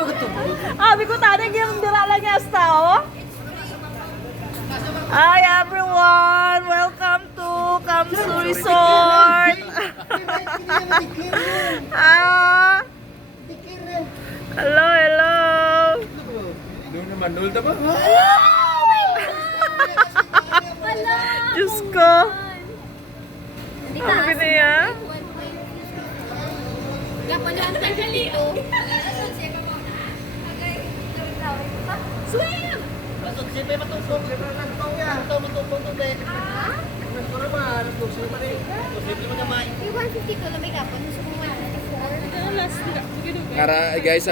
Abi ko tadi yung dira lang niya oh. Hi everyone, welcome to Kamsu Resort. Hello, hello. Diyos ko. Ang binaya. Swim! Kara guys,